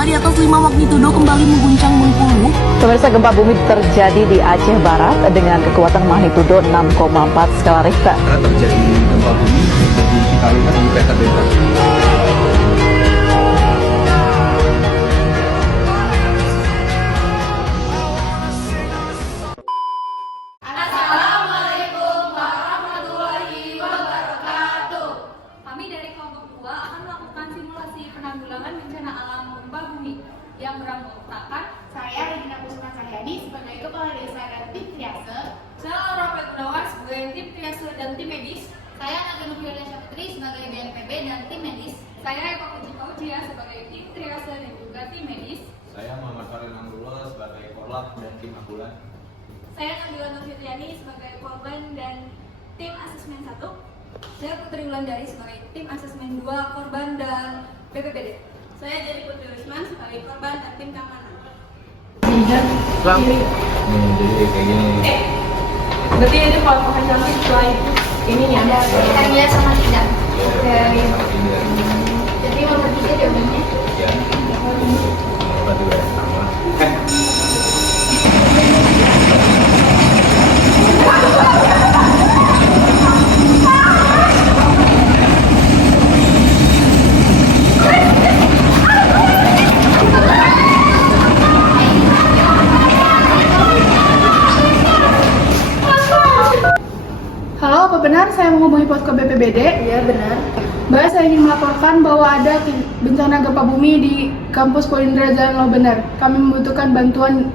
Gempa di atas 5 magnitudo kembali mengguncang Bengkulu. Pemirsa, gempa bumi terjadi di Aceh Barat dengan kekuatan magnitudo 6,4 skala Richter. Terjadi gempa bumi di Cikalungan di Peter Bebas. Assalamualaikum warahmatullahi wabarakatuh. Kami dari kelompok 2 akan melakukan simulasi penanggulangan bencana alam gempa bumi yang beranggotakan Saya Regina Puspa Cahyadi sebagai Kepala Desa dan Tim Triase. saya Laura Gunawan sebagai tim triase dan tim medis. Saya Nadia Nurfilia Putri sebagai BNPB dan tim medis. Saya Eko Puji sebagai tim triase dan juga tim medis. Saya Muhammad Farid Anggulo sebagai korlap dan tim ambulan. Saya Nabila Nurfitriani sebagai korban dan tim asesmen 1. Saya Putri Wulandari sebagai tim asesmen 2 korban dan BPBD. Saya jadi Putri Wisman sebagai korban dan tim keamanan. Jadi kayak gini. Berarti ini kalau profesional setelah itu ini nih ada Kita lihat sama tidak. Oke. Jadi mau bertiga jawabannya. Ya. Kita juga sama. Halo, apa benar saya menghubungi posko BPBD? Iya benar. Mbak, saya ingin melaporkan bahwa ada bencana gempa bumi di kampus Polindra Jalan Lobener. Kami membutuhkan bantuan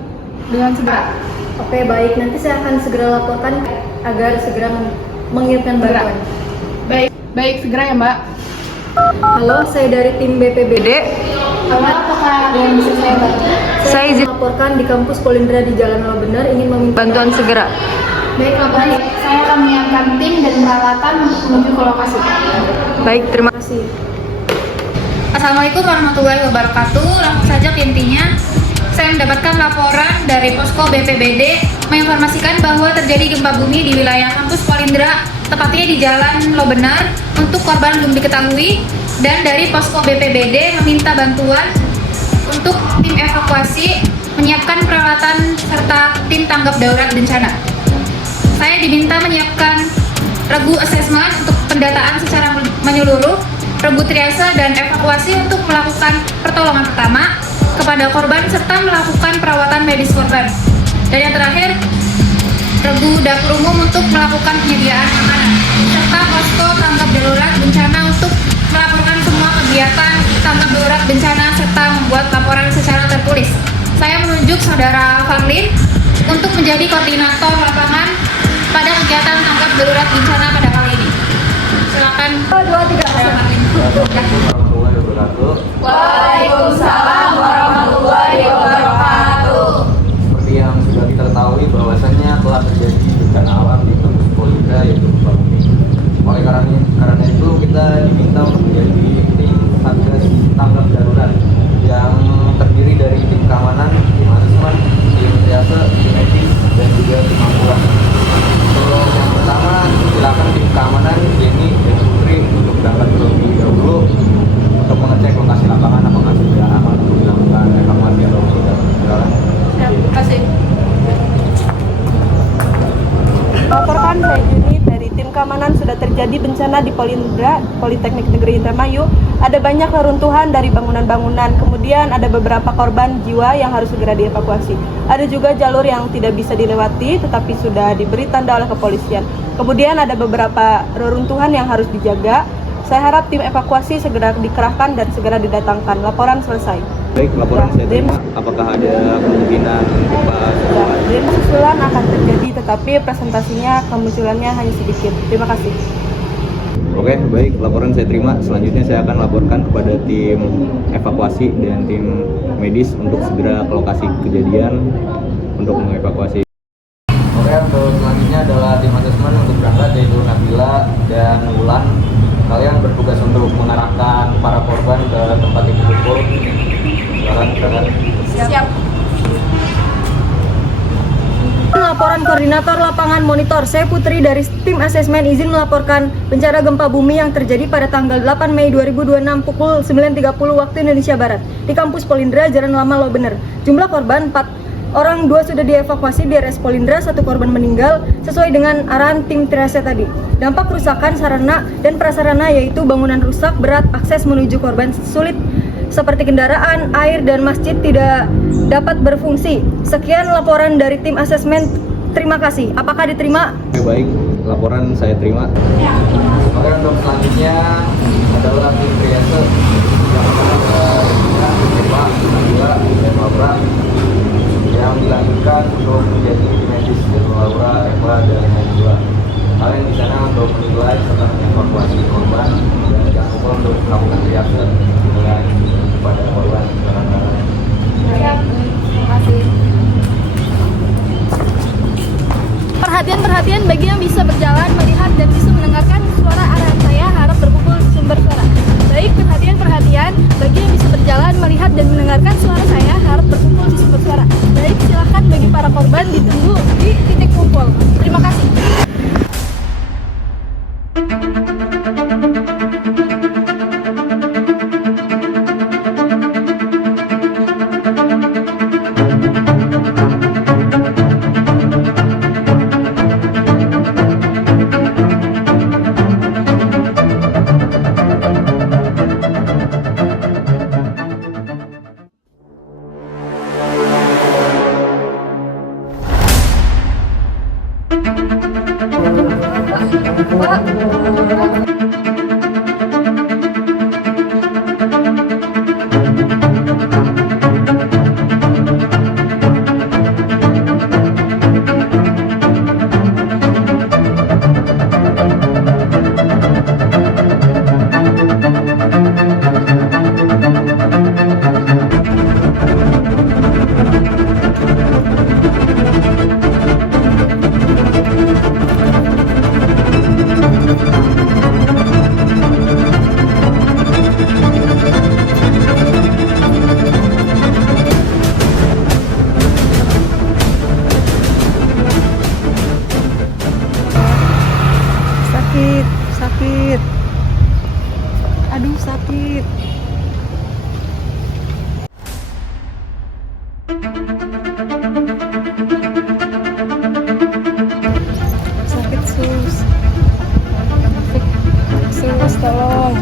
dengan segera. Oke, baik. Nanti saya akan segera laporkan agar segera mengirimkan bantuan. Baik, segera ya Mbak. Halo, saya dari tim BPBD. Apakah ada yang bisa saya bantu? Saya izin melaporkan di kampus Polindra di Jalan Lobener ingin meminta bantuan segera. Baik, saya akan menyiapkan tim dan peralatan untuk menuju ke lokasi. Baik, terima kasih. Assalamualaikum warahmatullahi wabarakatuh. Langsung saja ke intinya. Saya mendapatkan laporan dari posko BPBD menginformasikan bahwa terjadi gempa bumi di wilayah kampus Polindra, tepatnya di Jalan Lobener. Untuk korban belum diketahui, dan dari posko BPBD meminta bantuan untuk tim evakuasi, menyiapkan peralatan serta tim tanggap darurat bencana. Saya diminta menyiapkan regu asesmen untuk pendataan secara menyeluruh, regu triase dan evakuasi untuk melakukan pertolongan pertama kepada korban serta melakukan perawatan medis korban. Dan yang terakhir, regu dapur umum untuk melakukan penyediaan makanan serta posko tanggap darurat bencana untuk melaporkan semua kegiatan tanggap darurat bencana serta membuat laporan secara tertulis. Saya menunjuk Saudara Farlin untuk menjadi koordinator lapangan pada kegiatan tanggap darurat bencana pada kali ini. Silakan. 2, 3, Saudara Farlin. Warahmatullahi wabarakatuh. Waalaikumsalam warahmatullahi wabarakatuh. Seperti yang sudah kita ketahui bahwasannya telah terjadi bencana alam di kampus Polindra yaitu gempa bumi. Oleh karena itu kita diminta untuk menjadi tim satgas tanggap darurat yang terdiri dari tim keamanan, tim asesmen, tim triase, tim medis, dan juga tim ambulan. Untuk yang pertama, silakan tim keamanan Jenny dan Putri untuk berangkat terlebih dahulu untuk mengecek lokasi lapangan apakah sudah aman untuk dilakukan evakuasi atau tidak. Silakan. Terima kasih. Laporkan, saya Juni dari tim keamanan. Sudah terjadi bencana di Polindra, Politeknik Negeri Indramayu. Ada banyak reruntuhan dari bangunan-bangunan. Kemudian ada beberapa korban jiwa yang harus segera dievakuasi. Ada juga jalur yang tidak bisa dilewati tetapi sudah diberi tanda oleh kepolisian. Kemudian ada beberapa reruntuhan yang harus dijaga. Saya harap tim evakuasi segera dikerahkan dan segera didatangkan. Laporan selesai. Baik, laporan saya terima. Apakah ada kemungkinan gempa susulan? Gempa susulan akan terjadi, tetapi presentasinya kemunculannya hanya sedikit. Terima kasih. Oke, baik, laporan saya terima. Selanjutnya saya akan laporkan kepada tim evakuasi dan tim medis untuk segera ke lokasi kejadian untuk mengevakuasi. Oke, untuk selanjutnya adalah tim asesmen untuk berangkat yaitu Nabila dan Wulan. Kalian bertugas untuk mengarahkan para korban ke tempat yang berkumpul. Silakan. Siap. laporan koordinator lapangan monitor. Saya Putri dari tim asesmen izin melaporkan bencana gempa bumi yang terjadi pada tanggal 8 Mei 2026 pukul 9.30 waktu Indonesia Barat di kampus Polindra, Jalan Lama Lobener. Jumlah korban 4 orang, 2 sudah dievakuasi di RS Polindra, 1 korban meninggal sesuai dengan arahan tim triase tadi. Dampak kerusakan sarana dan prasarana yaitu bangunan rusak berat, akses menuju korban sulit seperti kendaraan, air, dan masjid tidak dapat berfungsi. Sekian laporan dari tim asesmen. Terima kasih. Apakah diterima? Baik, laporan saya terima. Oke, untuk selanjutnya adalah tim triase yang yang dilanjutkan untuk menjadi tim medis dari Laura, Eva, dan Najwa. Kalian di sana untuk menilai serta mengevakuasi korban dan jangan lupa untuk melakukan triase dengan kepada korban barang-barang. Terima kasih. Perhatian bagi yang bisa berjalan, melihat, dan bisa mendengarkan suara arahan saya, harap berkumpul di sumber suara. Baik, perhatian bagi yang bisa berjalan, melihat, dan mendengarkan suara saya, harap berkumpul di sumber suara. Baik, silakan bagi para korban ditunggu di titik kumpul. Terima kasih. Sakit. Aduh, sakit. Sakit, sus. Sus, tolong.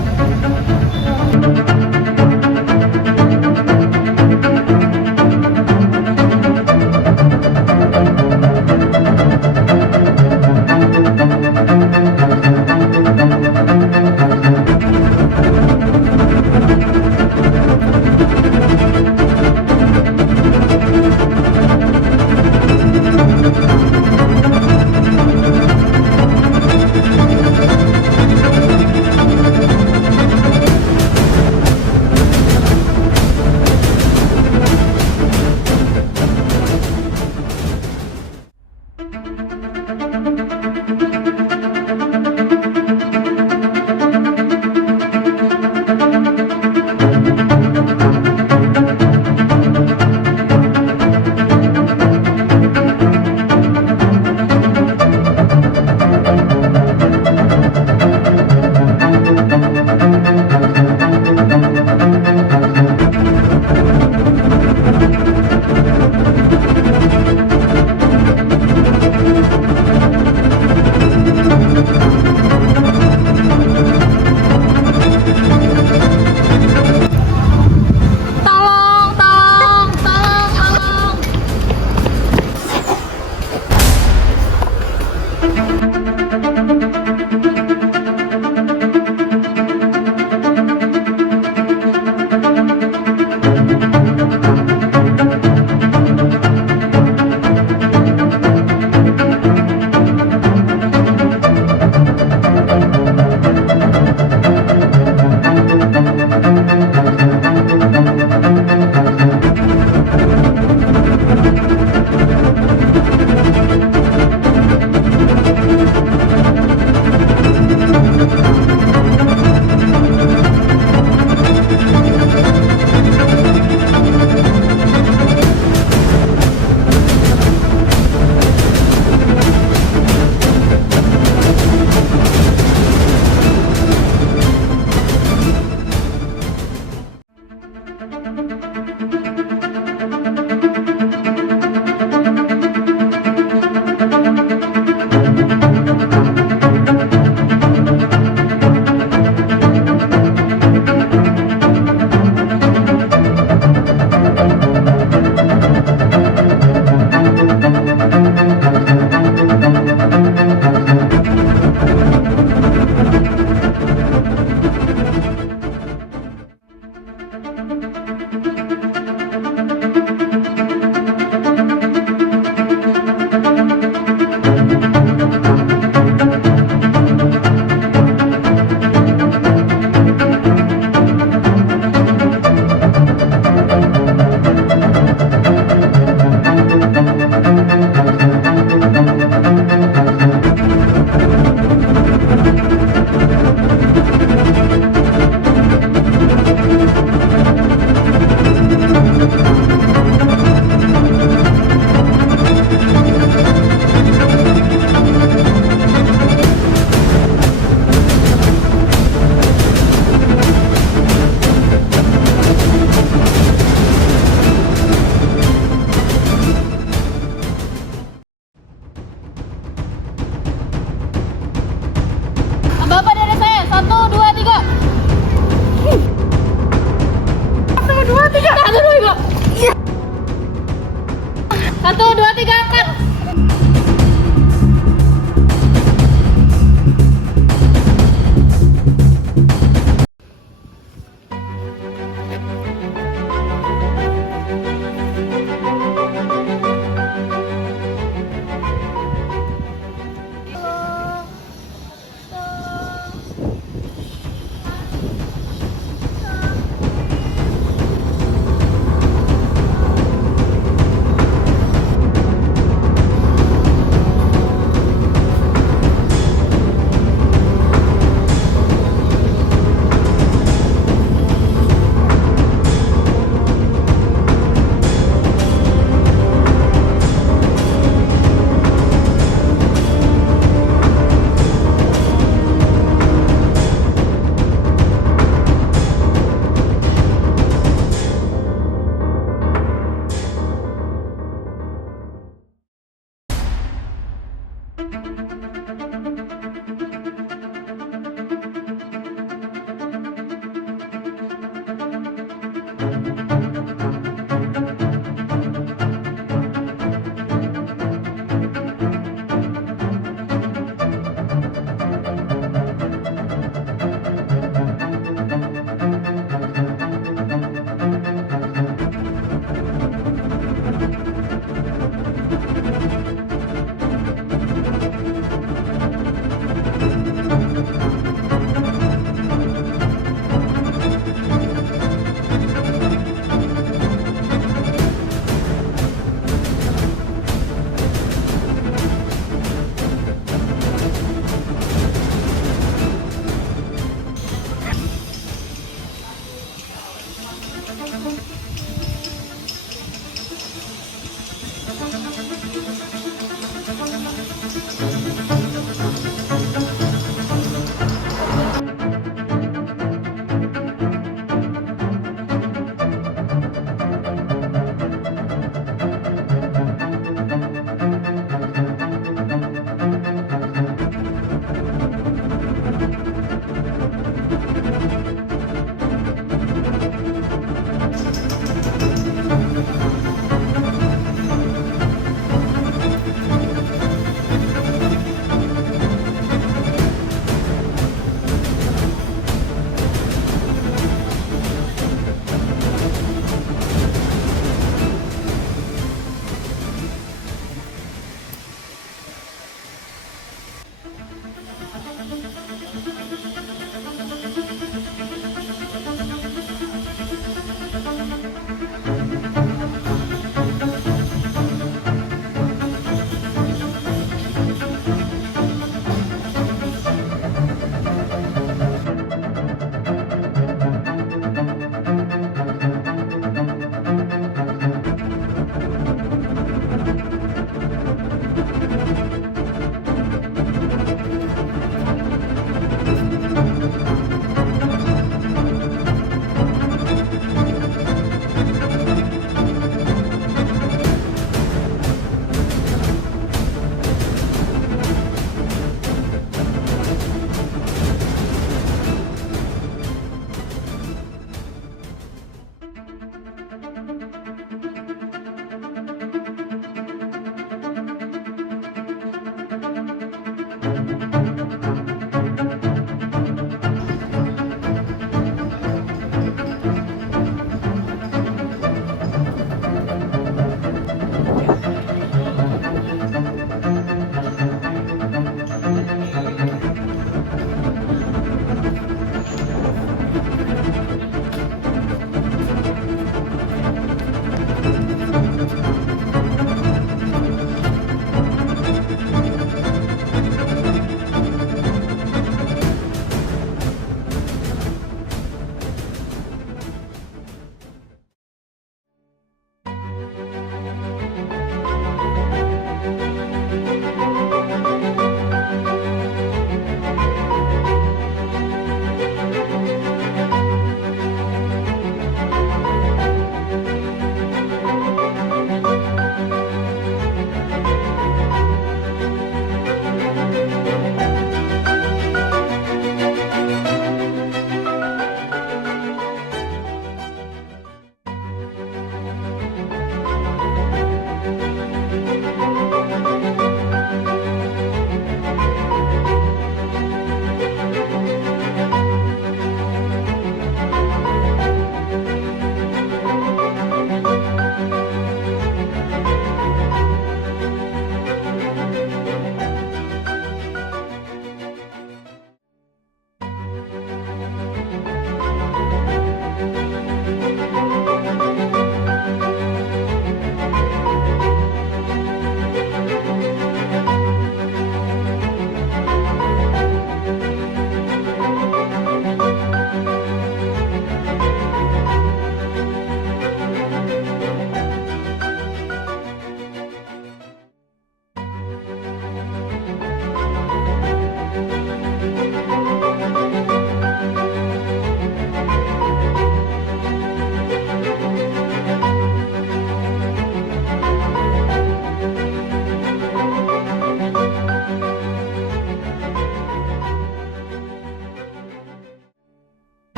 1, 2, 3, angkat.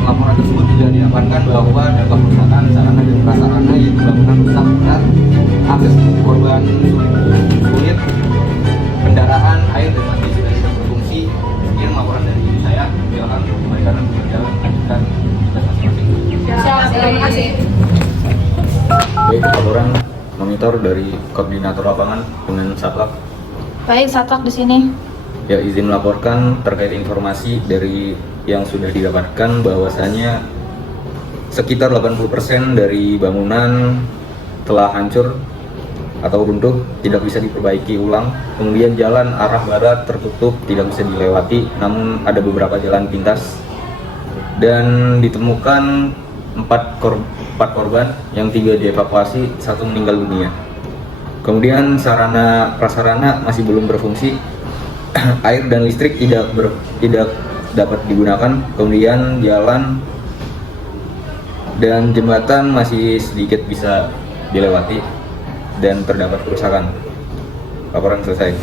laporan tersebut juga didapatkan bahwa ada kerusakan sarana dan prasarana yaitu bangunan rusak berat, akses korban sulit, kendaraan, air dan mandi sudah tidak berfungsi. Sekian laporan dari saya. Silakan kembalikan berjalan lanjutkan tugas masing-masing. Terima kasih. Baik, laporan monitor dari koordinator lapangan dengan Satlak. Baik, Satlak di sini. Ya, izin melaporkan terkait informasi dari yang sudah didapatkan bahwasanya sekitar 80% dari bangunan telah hancur atau runtuh, tidak bisa diperbaiki ulang. Kemudian jalan arah barat tertutup, tidak bisa dilewati, namun ada beberapa jalan pintas. Dan ditemukan 4 korban, yang 3 dievakuasi, 1 meninggal dunia. Kemudian sarana prasarana masih belum berfungsi. Air dan listrik tidak dapat digunakan. Kemudian jalan dan jembatan masih sedikit bisa dilewati dan terdapat kerusakan. Laporan selesai.